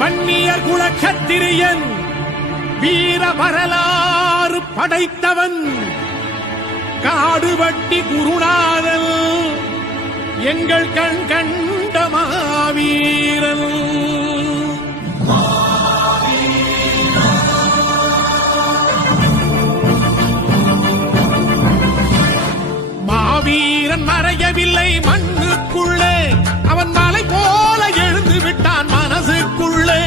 வன்னியர் குலக்கத்திரியன் வீர வரலாறு படைத்தவன் காடுவட்டி குருநாதன் எங்கள் கண் கண்ட மாவீரன். மாவீரன் மறையவில்லை மண்ணுக்குள்ளே, அவன் மலை போல எழுந்து விட்டான் மனசுக்குள்ளே.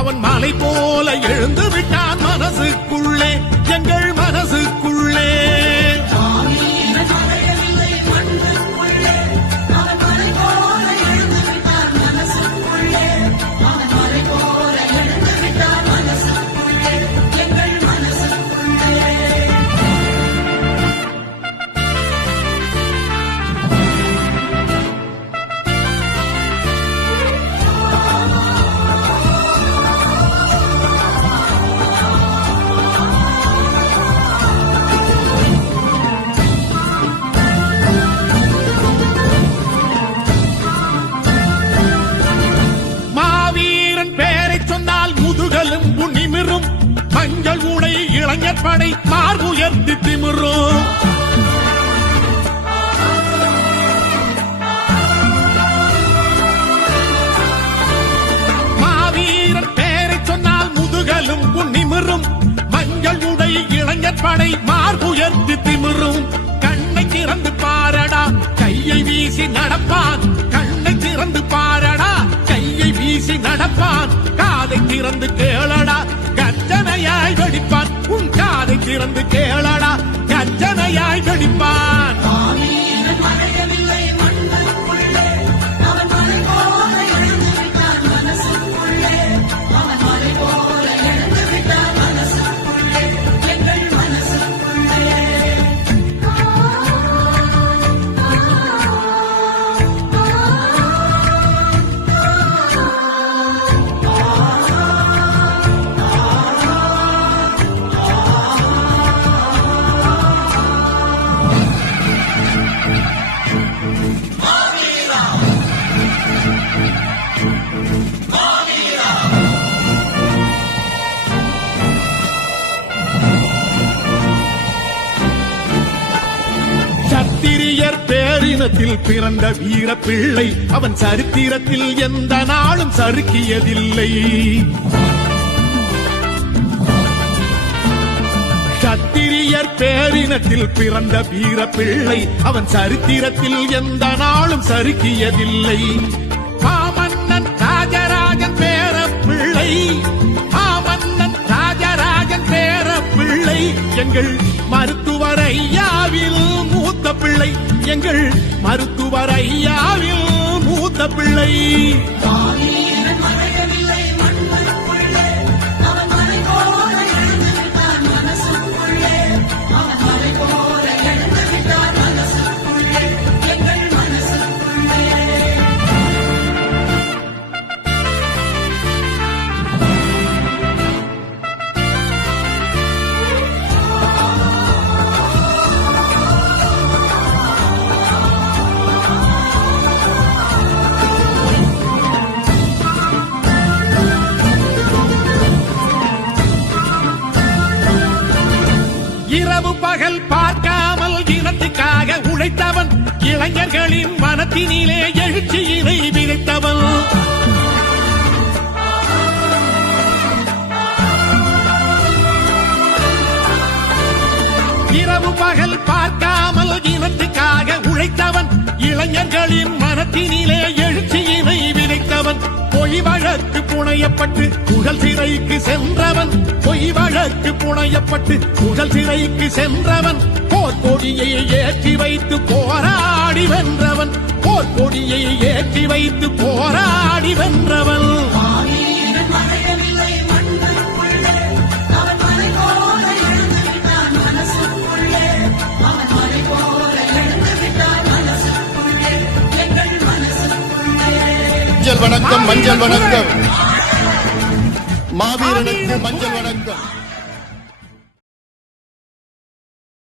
அவன் மலை போல எழுந்து விட்டான் மனசுக்குள்ளே, எங்கள் மனசுக்குள்ளே. மஞ்சள் உடை இளைஞர் படை மார்புயர்த்தி திமிரும். மாவீரன் பேரை சொன்னால் முதுகலும் நிமிரும். மஞ்சள் உடை இளைஞர் படை மார்புயர்த்தி திமிரும். கண்ணை திறந்து பாரடா கையை வீசி நடப்பான். கண்ணை திறந்து பாரடா கையை வீசி நடப்பான். காதை திறந்து கேளடா கர்ஜனையாய் வெடிப்பான். உன் காதை திறந்து கேளடா கர்ஜனையாய் வெடிப்பான். சத்திரியர் பேரினத்தில் பிறந்த வீர பிள்ளை, அவன் சரித்திரத்தில் எந்த நாளும் சறுக்கியதில்லை. சத்திரியர் பேரினத்தில் பிறந்த வீர பிள்ளை, அவன் சரித்திரத்தில் எந்த நாளும் சறுக்கியதில்லை. மாமன்னன் ராஜராஜன் பேர பிள்ளை, மாமன்னன் ராஜராஜன் பேர பிள்ளை, எங்கள் மருத்துவர் ஐயாவில் மூத்த பிள்ளை, எங்கள் மருத்துவர் ஐயாவில் மூத்த பிள்ளை. இரவு பகல் பார்க்காமல் இனத்துக்காக உழைத்தவன், இளைஞர்களின் மனத்தினிலே எழுச்சியினை விதைத்தவன். இரவு பகல் பார்க்காமல் இனத்துக்காக உழைத்தவன், இளைஞர்களின் மனத்தினிலே எழுச்சியினை விதைத்தவன். பொய் வழக்கு புனையப்பட்டு புகழ் சிறைக்கு சென்றவன், பொய் வழக்கு புனையப்பட்டு புகழ் சிறைக்கு சென்றவன். போர்க்கொடியை ஏற்றி வைத்து போராடி வென்றவன், போர்க்கொடியை ஏற்றி வைத்து போராடி வென்றவன். மஞ்சள் வணக்கம், மஞ்சள் வணக்கம். மாவீரனுக்கு மஞ்சள் வணக்கம்.